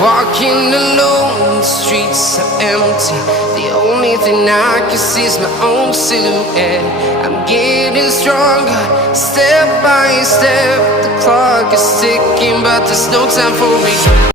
Walking alone, the streets are empty. The only thing I can see is my own silhouette. I'm getting stronger, step by step. The clock is ticking, but there's no time for me.